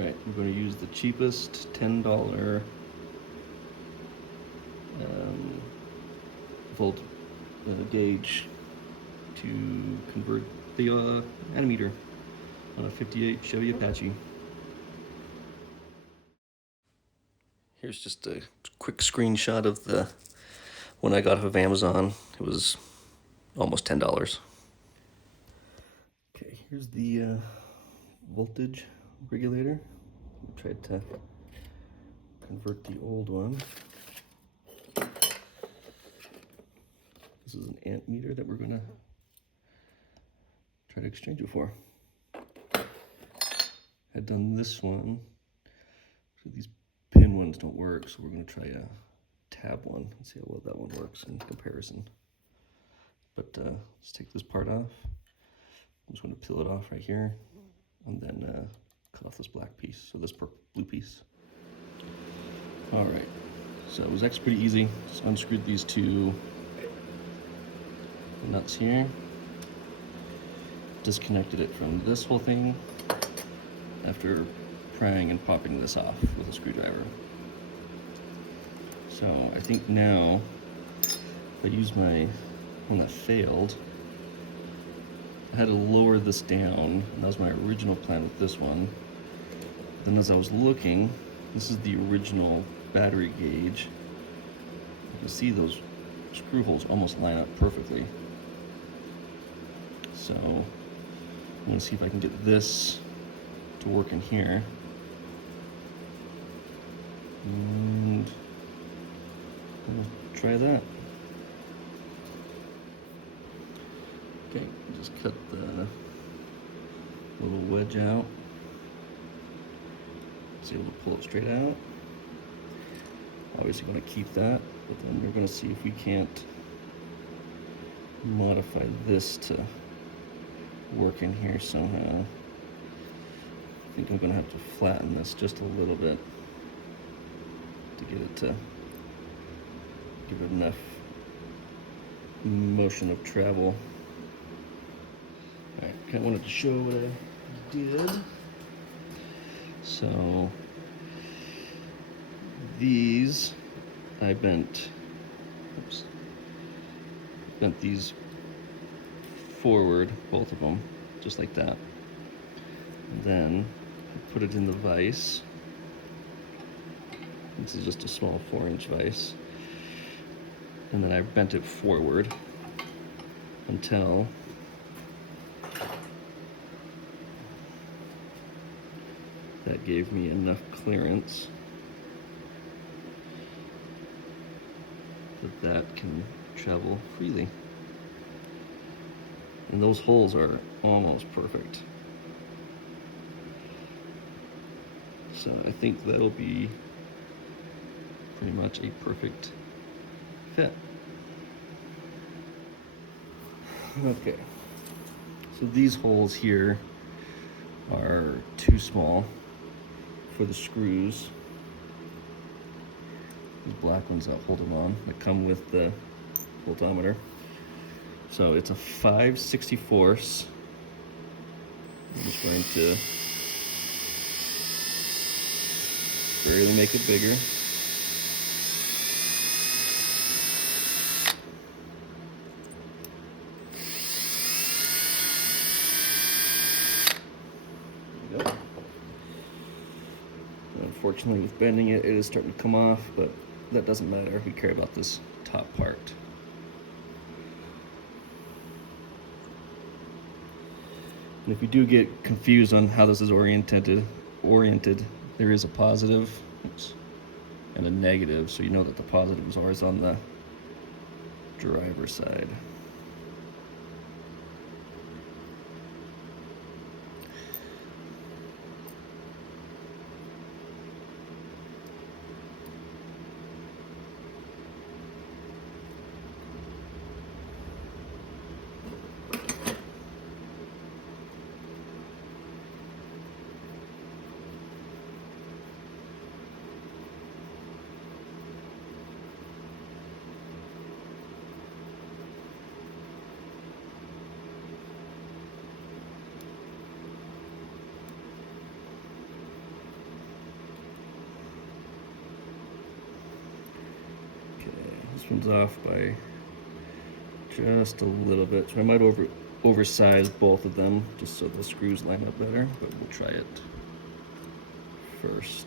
Alright, we're going to use the cheapest $10 volt gauge to convert the ammeter on a 58 Chevy Apache. Here's just a quick screenshot of the one I got off of Amazon. It was almost $10. Okay, here's the voltage regulator. I tried to convert the old one. This is an amp meter that we're gonna try to exchange it for. Had done this one, so these pin ones don't work, so we're gonna try a tab one and see how well that one works in comparison. But let's take this part off. I'm just gonna peel it off right here, and then cut off this black piece, so this blue piece. All right, so it was actually pretty easy. Just unscrewed these two nuts here, disconnected it from this whole thing after prying and popping this off with a screwdriver. So I think now if I use my one that failed, I had to lower this down, and that was my original plan with this one. Then as I was looking, this is the original battery gauge. You can see those screw holes almost line up perfectly. So I'm gonna see if I can get this to work in here. And we'll try that. Okay, just cut the little wedge out. It's able to pull it straight out. Obviously going to keep that, but then we're going to see if we can't modify this to work in here somehow. I think I'm going to have to flatten this just a little bit to get it to give it enough motion of travel. Alright, kind of wanted to show what I did. So these I bent these forward, both of them, just like that. And then put it in the vise. This is just a small 4-inch vise. And then I bent it forward until that gave me enough clearance that can travel freely. And those holes are almost perfect. So I think that'll be pretty much a perfect fit. Okay, so these holes here are too small for the screws. These black ones that hold them on, that come with the voltmeter. So it's a 5/64. I'm just going to barely make it bigger. There we go. Unfortunately, with bending it, it is starting to come off, but that doesn't matter. We care about this top part. And if you do get confused on how this is oriented, there is a positive and a negative, so you know that the positive is always on the driver's side. This one's off by just a little bit, so I might oversize both of them just so the screws line up better, but we'll try it first.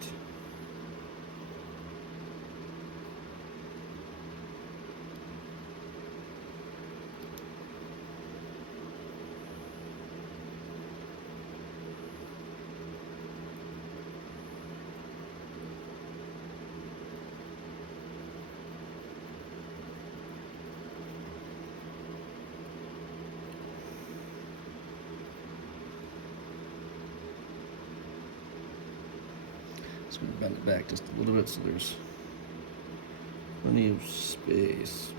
So we'll bend it back just a little bit so there's plenty of space.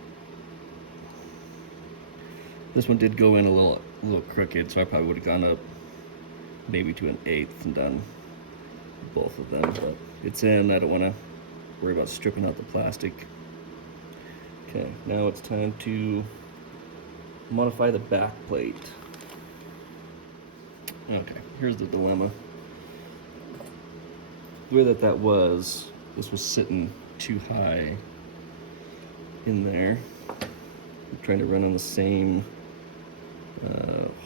This one did go in a little crooked, so I probably would have gone up maybe to an 1/8 and done both of them, but it's in. I don't want to worry about stripping out the plastic. Okay, now it's time to modify the back plate. Okay, here's the dilemma. The way that was, this was sitting too high in there. I'm trying to run on the same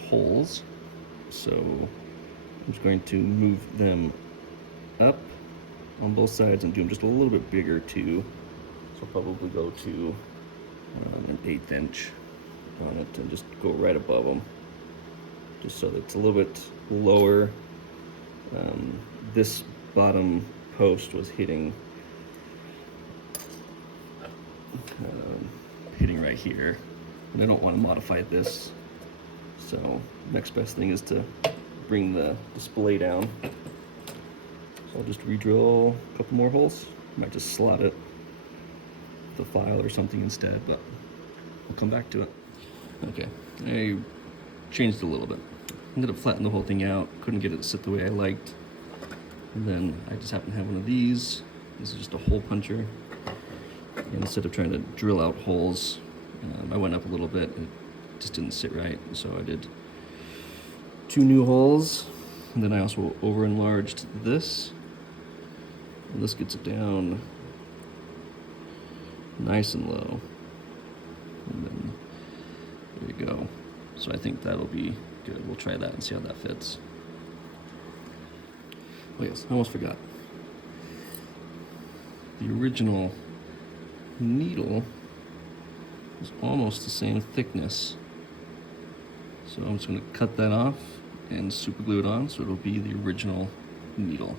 holes, so I'm just going to move them up on both sides and do them just a little bit bigger too. So I'll probably go to an 1/8 inch on it and just go right above them, just so that it's a little bit lower. This bottom post was hitting right here, and I don't want to modify this, so next best thing is to bring the display down. So I'll just re-drill a couple more holes. I might just slot it with a file or something instead, but we'll come back to it. Okay, I changed it a little bit. Ended up flattening the whole thing out, couldn't get it to sit the way I liked. And then I just happen to have one of these. This is just a hole puncher. And instead of trying to drill out holes, I went up a little bit. It just didn't sit right. So I did 2 new holes. And then I also over-enlarged this. And this gets it down nice and low. And then there you go. So I think that'll be good. We'll try that and see how that fits. Oh yes, I almost forgot. The original needle is almost the same thickness. So I'm just going to cut that off and super glue it on so it'll be the original needle.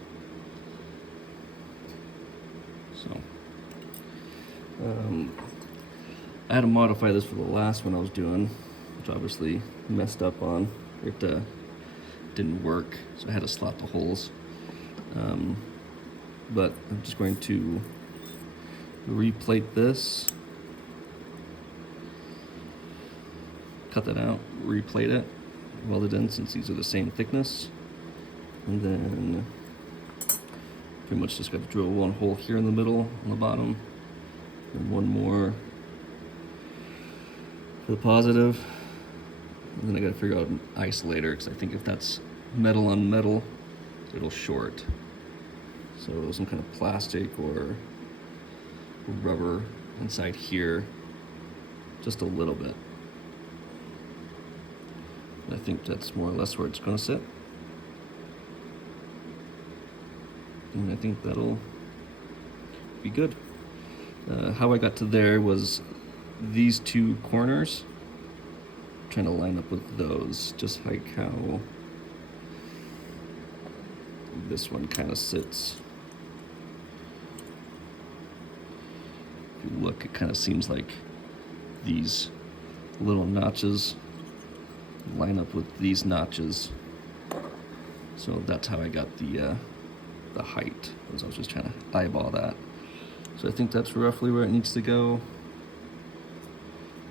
So I had to modify this for the last one I was doing, which obviously messed up on. It didn't work, so I had to slot the holes. But I'm just going to replate this, cut that out, replate it, weld it in since these are the same thickness, and then pretty much just got to drill one hole here in the middle on the bottom, and one more for the positive, and then I got to figure out an isolator because I think if that's metal on metal, it'll short. So some kind of plastic or rubber inside here, just a little bit. I think that's more or less where it's going to sit. And I think that'll be good. How I got to there was these 2 corners, trying to line up with those, just like how this one kind of sits. If you look, it kind of seems like these little notches line up with these notches. So that's how I got the height, because I was just trying to eyeball that. So I think that's roughly where it needs to go.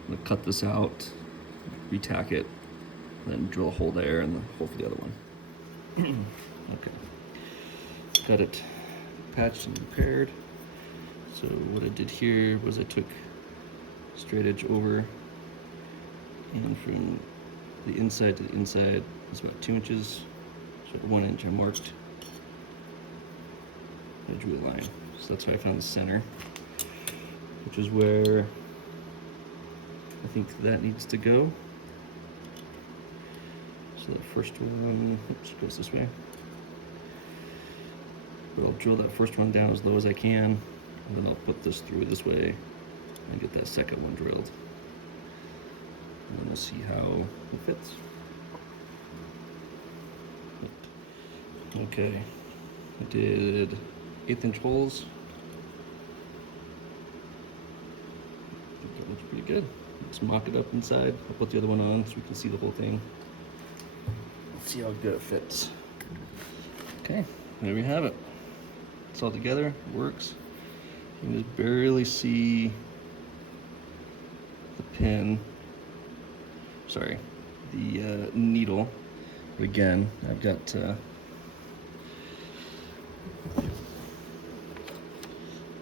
I'm gonna cut this out, retack it, then drill a hole there and the hole for the other one. Okay, got it patched and repaired. So what I did here was I took straight edge over, and from the inside to the inside is about 2 inches. So at 1 inch I marked, I drew a line. So that's how I found the center. which is where I think that needs to go. So the first one, oops, goes this way. But I'll drill that first one down as low as I can, and then I'll put this through this way and get that second one drilled. And then we'll see how it fits. Okay, I did 1/8" holes. I think that looks pretty good. Let's mock it up inside. I'll put the other one on so we can see the whole thing. Let's see how good it fits. Okay, there we have it. It's all together, it works. You can just barely see the pin, sorry, the needle. But again, I've got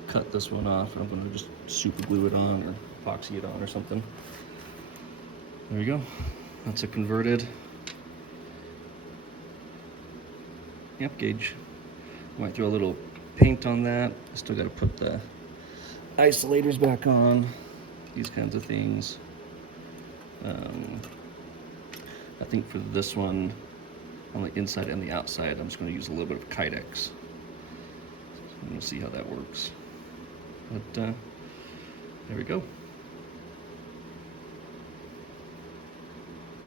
cut this one off, and I'm gonna just super glue it on or epoxy it on or something. There you go. That's a converted amp gauge. Might throw a little paint on that. Still got to put the isolators back on. These kinds of things. I think for this one, on the inside and the outside, I'm just going to use a little bit of Kydex. And we'll see how that works. But there we go.